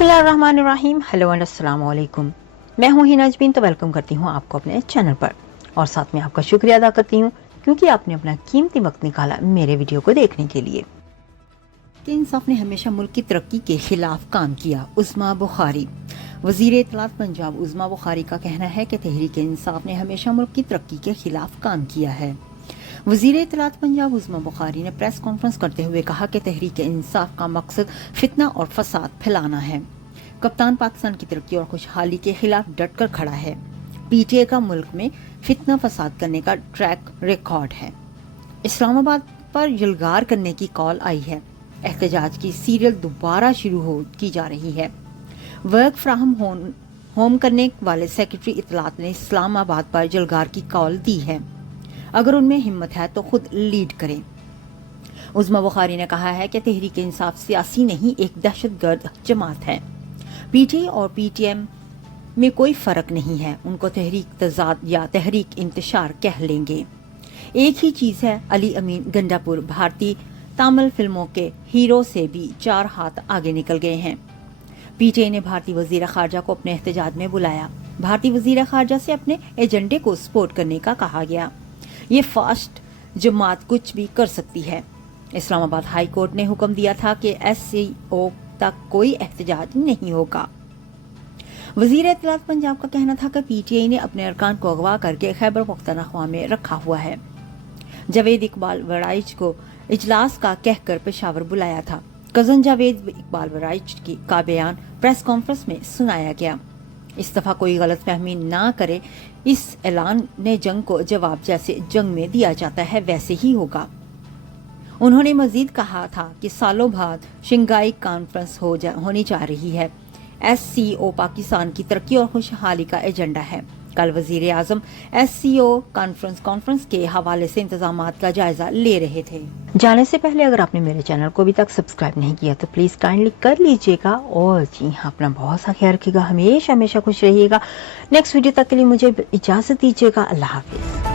बिस्मिल्लाहिर्रहमानिर्रहीम। Hello and अस्सलाम वालेकुम। मैं हूं हिना अजमीन, तो वेलकम करती हूं आपको अपने चैनल पर और साथ में आपका शुक्रिया अदा करती हूं क्योंकि आपने अपना कीमती वक्त निकाला मेरे वीडियो को देखने के लिए। कि इंसाफ ने हमेशा मुल्क की तरक्की के खिलाफ काम किया। उस्मा बुखारी। वजीर इत्तलात पंजाब उस्मा बुखारी का कहना है कि तहरीक इंसाफ ने हमेशा मुल्क की तरक्की के खिलाफ काम किया है। वजीर इत्तलात पंजाब उस्मा बुखारी ने प्रेस कॉन्फ्रेंस करते हुए कहा कि तहरीक इंसाफ का मकसद फितना और फसाद फैलाना है। कप्तान पाकिस्तान की तरक्की और खुशहाली के खिलाफ डट कर खड़ा है। पीटीए का मुल्क में फितना फसाद करने का ट्रैक रिकॉर्ड है। इस्लामाबाद पर यलगार करने की कॉल आई है। एहतजाज की सीरियल दोबारा शुरू की जा रही है। वर्क फ्राम होम करने वाले सेक्रेटरी इत्तलात ने इस्लामाबाद पर यलगार की कॉल दी है। अगर उनमें हिम्मत है तो खुद लीड करें। उस्मा बुखारी ने कहा है कि तहरीक इंसाफ सियासी नहीं, एक दहशतगर्द जमात है। पीटीआई और पीटीएम में कोई फर्क नहीं है। उनको तहरीक तजाद या तहरीक इंतशार कह लेंगे। एक ही चीज है। अली अमीन गंडापुर भारतीय तामिल फिल्मों के हीरो से भी 4 हाथ आगे निकल गए हैं। पीटीआई ने भारतीय वजीर खारजा को अपने एहतजाज में बुलाया। भारतीय वजीर खारजा से अपने एजेंडे को सपोर्ट करने का कहा गया। ये फास्ट जमात कुछ भी कर सकती है। इस्लामाबाद हाई कोर्ट ने हुक्म दिया था कि एससीओ तक कोई एहतजाज नहीं होगा। वजीर इत्तलात पंजाब का कहना था कि पीटीआई ने अपने अरकान को अगवा करके खैबर पख्तूनख्वा में रखा हुआ है। जावेद इकबाल वराइच को इजलास का कहकर पेशावर बुलाया था। कजन जावेद इकबाल वराइच का बयान प्रेस कॉन्फ्रेंस में सुनाया गया। इस दफा कोई गलत फहमी ना करे। इस ऐलान ने जंग को जवाब जैसे जंग में दिया जाता है वैसे ही होगा। उन्होंने मजीद कहा था कि सालों बाद शंघाई कॉन्फ्रेंस होनी जा रही है। एससीओ पाकिस्तान की तरक्की और खुशहाली का एजेंडा है। कल वजीर आजम एससीओ कॉन्फ्रेंस के हवाले से इंतजामात का जायजा ले रहे थे। जाने से पहले अगर आपने मेरे चैनल को अभी तक सब्सक्राइब नहीं किया तो प्लीज काइंडली कर लीजिएगा और जी हाँ, अपना बहुत सा ख्याल रखिएगा। हमेशा खुश रहिएगा। नेक्स्ट वीडियो तक के लिए मुझे इजाजत दीजिएगा। अल्लाह हाफिज।